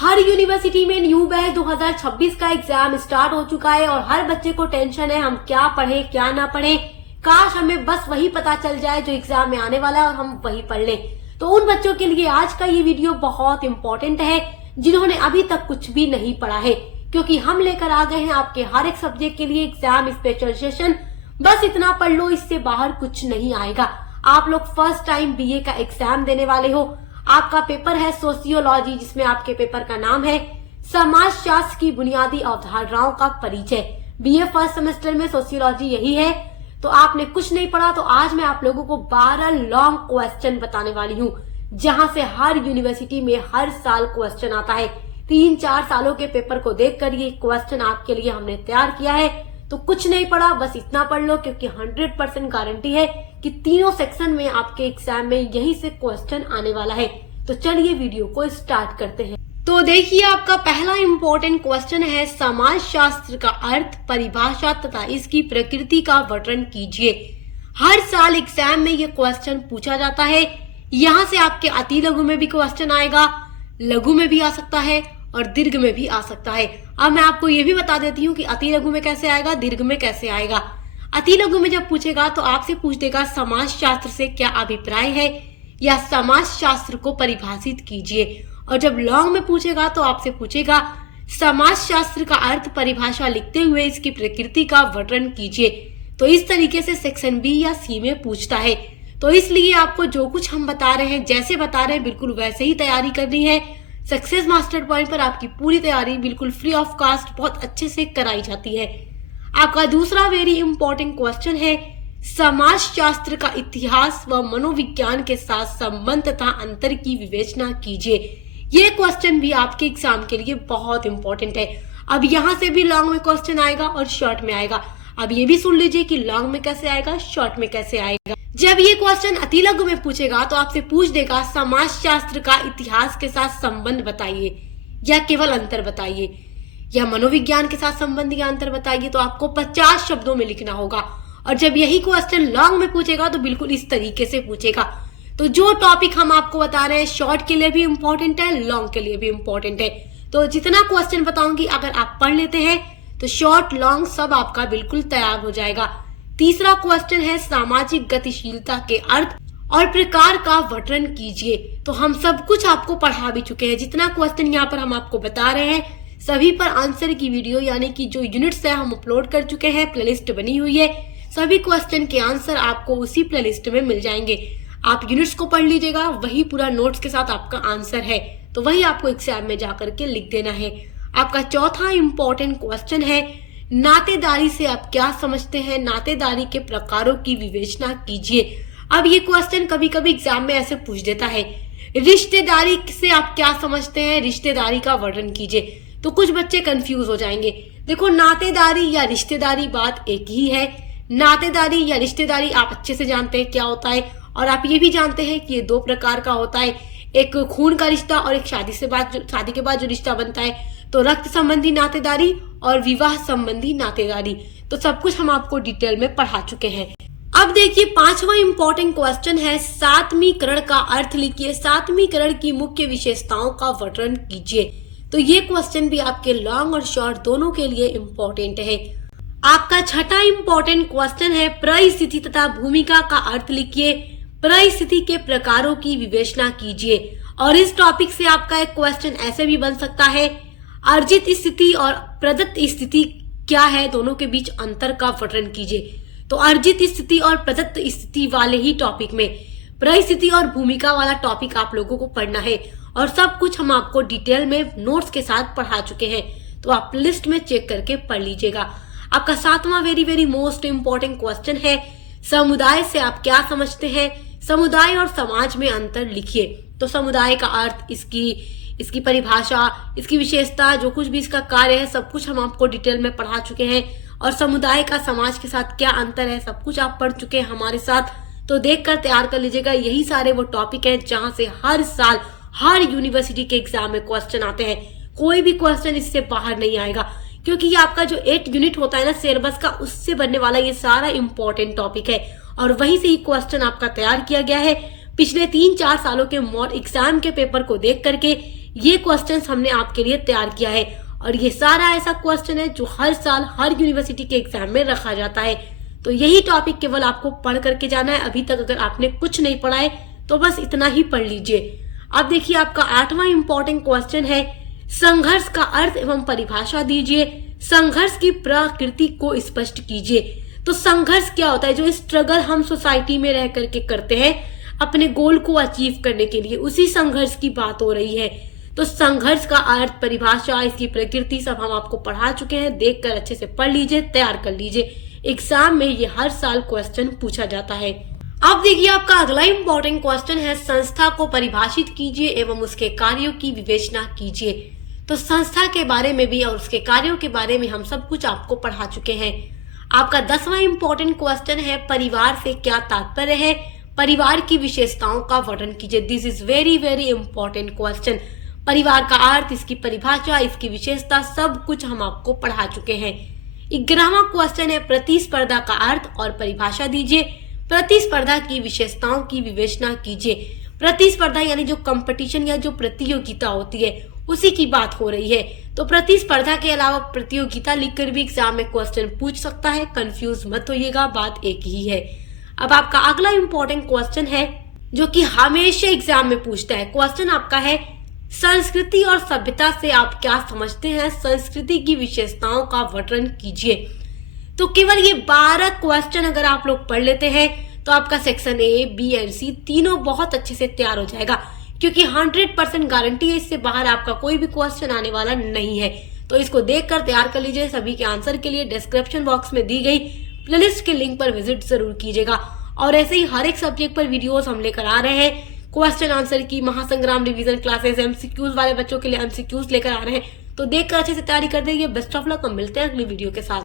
हर university में new batch 2026 का exam start हो चुका है और हर बच्चे को टेंशन है हम क्या पढ़े क्या ना पढ़े। काश हमें बस वही पता चल जाए जो एग्जाम में आने वाला है और हम वही पढ़ लें। तो उन बच्चों के लिए आज का ये वीडियो बहुत इम्पोर्टेंट है जिन्होंने अभी तक कुछ भी नहीं पढ़ा है, क्योंकि हम लेकर आ गए हैं आपके हर एक सब्जेक्ट के लिए एग्जाम स्पेशलाइजेशन। बस इतना पढ़ लो, इससे बाहर कुछ नहीं आएगा। आप लोग फर्स्ट टाइम बीए का एग्जाम देने वाले हो। आपका पेपर है सोशियोलॉजी, जिसमें आपके पेपर का नाम है समाजशास्त्र की बुनियादी अवधारणाओं का परिचय। बीए फर्स्ट सेमेस्टर में सोशियोलॉजी यही है। तो आपने कुछ नहीं पढ़ा तो आज मैं आप लोगों को 12 लॉन्ग क्वेश्चन बताने वाली हूँ, जहां से हर यूनिवर्सिटी में हर साल क्वेश्चन आता है। 3-4 सालों के पेपर को देखकर ये क्वेश्चन आपके लिए हमने तैयार किया है। तो कुछ नहीं पढ़ा, बस इतना पढ़ लो, क्योंकि 100% गारंटी है कि तीनों सेक्शन में आपके एग्जाम में यही से क्वेश्चन आने वाला है। तो चलिए वीडियो को स्टार्ट करते हैं। तो देखिए, आपका पहला इम्पोर्टेंट क्वेश्चन है समाजशास्त्र का अर्थ, परिभाषा तथा इसकी प्रकृति का वर्णन कीजिए। हर साल एग्जाम में ये क्वेश्चन पूछा जाता है। यहाँ से आपके अति लघु में भी क्वेश्चन आएगा, लघु में भी आ सकता है और दीर्घ में भी आ सकता है। अब मैं आपको ये भी बता देती हूँ कि अति लघु में कैसे आएगा, दीर्घ में कैसे आएगा। अति लघु में जब पूछेगा तो आपसे पूछ देगा समाजशास्त्र से क्या अभिप्राय है या समाजशास्त्र को परिभाषित कीजिए। और जब लॉन्ग में पूछेगा तो आपसे पूछेगा समाजशास्त्र का अर्थ, परिभाषा लिखते हुए इसकी प्रकृति का वर्णन कीजिए। तो इस तरीके से सेक्शन बी या सी में पूछता है। तो इसलिए आपको जो कुछ हम बता रहे हैं, जैसे बता रहे हैं, बिल्कुल वैसे ही तैयारी करनी है। सक्सेस मास्टर पॉइंट पर आपकी पूरी तैयारी बिल्कुल फ्री ऑफ कॉस्ट बहुत अच्छे से कराई जाती है। आपका दूसरा वेरी इंपॉर्टेंट क्वेश्चन है समाजशास्त्र का इतिहास व मनोविज्ञान के साथ संबंध तथा अंतर की विवेचना कीजिए। ये क्वेश्चन भी आपके एग्जाम के लिए बहुत इंपॉर्टेंट है। अब यहाँ से भी लॉन्ग में क्वेश्चन आएगा और शॉर्ट में आएगा। अब ये भी सुन लीजिए कि लॉन्ग में कैसे आएगा, शॉर्ट में कैसे आएगा। जब ये क्वेश्चन अति लघु में पूछेगा तो आपसे पूछ देगा समाजशास्त्र का इतिहास के साथ संबंध बताइए या केवल अंतर बताइए, या मनोविज्ञान के साथ संबंध या अंतर बताइए। तो आपको 50 शब्दों में लिखना होगा। और जब यही क्वेश्चन लॉन्ग में पूछेगा तो बिल्कुल इस तरीके से पूछेगा। तो जो टॉपिक हम आपको बता रहे हैं शॉर्ट के लिए भी इम्पोर्टेंट है, लॉन्ग के लिए भी इम्पोर्टेंट है। तो जितना क्वेश्चन बताऊंगी अगर आप पढ़ लेते हैं तो शॉर्ट लॉन्ग सब आपका बिल्कुल तैयार हो जाएगा। तीसरा क्वेश्चन है सामाजिक गतिशीलता के अर्थ और प्रकार का वर्णन कीजिए। तो हम सब कुछ आपको पढ़ा भी चुके हैं। जितना क्वेश्चन यहाँ पर हम आपको बता रहे हैं सभी पर आंसर की वीडियो, यानी कि जो यूनिट्स है, हम अपलोड कर चुके हैं। प्लेलिस्ट बनी हुई है, सभी क्वेश्चन के आंसर आपको उसी प्लेलिस्ट में मिल जाएंगे। आप यूनिट्स को पढ़ लीजिएगा, वही पूरा नोट्स के साथ आपका आंसर है। तो वही आपको एग्जाम में जाकर के लिख देना है। आपका चौथा इंपॉर्टेंट क्वेश्चन है नातेदारी से आप क्या समझते हैं, नातेदारी के प्रकारों की विवेचना कीजिए। अब ये क्वेश्चन कभी कभी एग्जाम में ऐसे पूछ देता है रिश्तेदारी से आप क्या समझते हैं, रिश्तेदारी का वर्णन कीजिए। तो कुछ बच्चे कंफ्यूज हो जाएंगे। देखो, नातेदारी या रिश्तेदारी बात एक ही है। नातेदारी या रिश्तेदारी आप अच्छे से जानते हैं क्या होता है, और आप ये भी जानते हैं कि ये 2 प्रकार का होता है, एक खून का रिश्ता और एक शादी के बाद जो रिश्ता बनता है। तो रक्त संबंधी नातेदारी और विवाह संबंधी नातेदारी। तो सब कुछ हम आपको डिटेल में पढ़ा चुके हैं। अब देखिए, 5वां इंपॉर्टेंट क्वेश्चन है सातवीकरण का अर्थ लिखिए। सातवीकरण की मुख्य विशेषताओं का वर्णन कीजिए। तो ये क्वेश्चन भी आपके लॉन्ग और शॉर्ट दोनों के लिए इम्पोर्टेंट है। आपका छठा इंपॉर्टेंट क्वेश्चन है परिस्थिति तथा भूमिका का अर्थ लिखिए। परिस्थिति के प्रकारों की विवेचना कीजिए। और इस टॉपिक से आपका एक क्वेश्चन ऐसे भी बन सकता है अर्जित स्थिति और प्रदत्त स्थिति क्या है, दोनों के बीच अंतर का वर्णन कीजिए। तो अर्जित स्थिति और प्रदत्त स्थिति वाले ही टॉपिक में परिस्थिति और भूमिका वाला टॉपिक आप लोगों को पढ़ना है। और सब कुछ हम आपको डिटेल में नोट्स के साथ पढ़ा चुके हैं। तो आप लिस्ट में चेक करके पढ़ लीजिएगा। आपका 7वां वेरी मोस्ट इम्पोर्टेंट क्वेश्चन है समुदाय से आप क्या समझते हैं। समुदाय और समाज में अंतर लिखिए। तो समुदाय का अर्थ, इसकी परिभाषा, इसकी विशेषता, जो कुछ भी इसका कार्य है, सब कुछ हम आपको डिटेल में पढ़ा चुके हैं। और समुदाय का समाज के साथ क्या अंतर है, सब कुछ आप पढ़ चुके हैं हमारे साथ। तो देखकर तैयार कर लीजिएगा। यही सारे वो टॉपिक हैं जहां से हर साल हर यूनिवर्सिटी के एग्जाम में क्वेश्चन आते हैं। कोई भी क्वेश्चन इससे बाहर नहीं आएगा, क्योंकि ये आपका जो 8 यूनिट होता है ना सिलेबस का, उससे बनने वाला ये सारा इंपॉर्टेंट टॉपिक है। और वहीं से ही क्वेश्चन आपका तैयार किया गया है। पिछले 3-4 सालों के मॉडल एग्जाम के पेपर को देख करके ये क्वेश्चंस हमने आपके लिए तैयार किया है और ये सारा ऐसा क्वेश्चन है जो हर साल हर यूनिवर्सिटी के एग्जाम में रखा जाता है। तो यही टॉपिक केवल आपको पढ़ करके जाना है। अभी तक अगर आपने कुछ नहीं पढ़ा है तो बस इतना ही पढ़ लीजिए। अब देखिए आपका 8वां इंपॉर्टेंट क्वेश्चन है, संघर्ष का अर्थ एवं परिभाषा दीजिए, संघर्ष की प्रकृति को स्पष्ट कीजिए। तो संघर्ष क्या होता है? जो स्ट्रगल हम सोसाइटी में रह करके करते हैं अपने गोल को अचीव करने के लिए, उसी संघर्ष की बात हो रही है। तो संघर्ष का अर्थ, परिभाषा, इसकी प्रकृति सब हम आपको पढ़ा चुके हैं। देखकर अच्छे से पढ़ लीजिए, तैयार कर लीजिए। एग्जाम में ये हर साल क्वेश्चन पूछा जाता है। अब देखिए आपका अगला इंपॉर्टेंट क्वेश्चन है, संस्था को परिभाषित कीजिए एवं उसके कार्यों की विवेचना कीजिए। तो संस्था के बारे में भी और उसके कार्यों के बारे में हम सब कुछ आपको पढ़ा चुके हैं। आपका 10वां इंपॉर्टेंट क्वेश्चन है, परिवार से क्या तात्पर्य है, परिवार की विशेषताओं का वर्णन कीजिए। This is very very important question. परिवार का अर्थ, इसकी परिभाषा, इसकी विशेषता सब कुछ हम आपको पढ़ा चुके हैं। 11वां क्वेश्चन है, प्रतिस्पर्धा का अर्थ और परिभाषा दीजिए, प्रतिस्पर्धा की विशेषताओं की विवेचना कीजिए। प्रतिस्पर्धा यानी जो कंपटीशन या जो प्रतियोगिता होती है उसी की बात हो रही है। तो प्रतिस्पर्धा के अलावा प्रतियोगिता लिखकर भी एग्जाम में क्वेश्चन पूछ सकता है, कंफ्यूज मत होइएगा, बात एक ही है। अब आपका अगला इंपॉर्टेंट क्वेश्चन है जो कि हमेशा एग्जाम में पूछता है। क्वेश्चन आपका है, संस्कृति और सभ्यता से आप क्या समझते हैं, संस्कृति की विशेषताओं का वर्णन कीजिए। तो केवल ये 12 क्वेश्चन अगर आप लोग पढ़ लेते हैं तो आपका सेक्शन ए, बी एंड सी तीनों बहुत अच्छे से तैयार हो जाएगा, क्योंकि 100% गारंटी है इससे बाहर आपका कोई भी क्वेश्चन आने वाला नहीं है। तो इसको देखकर तैयार कर लीजिए। सभी के आंसर के लिए डिस्क्रिप्शन बॉक्स में दी गई प्लेलिस्ट के लिंक पर विजिट जरूर कीजिएगा। और ऐसे ही हर एक सब्जेक्ट पर वीडियोस हम लेकर आ रहे हैं। क्वेश्चन आंसर की, महासंग्राम रिवीजन क्लासेस, एमसीक्यूज वाले बच्चों के लिए एमसीक्यूज लेकर आ रहे हैं। तो देखकर अच्छे से तैयारी कर दीजिए। Best of luck. हम मिलते हैं अगली वीडियो के साथ।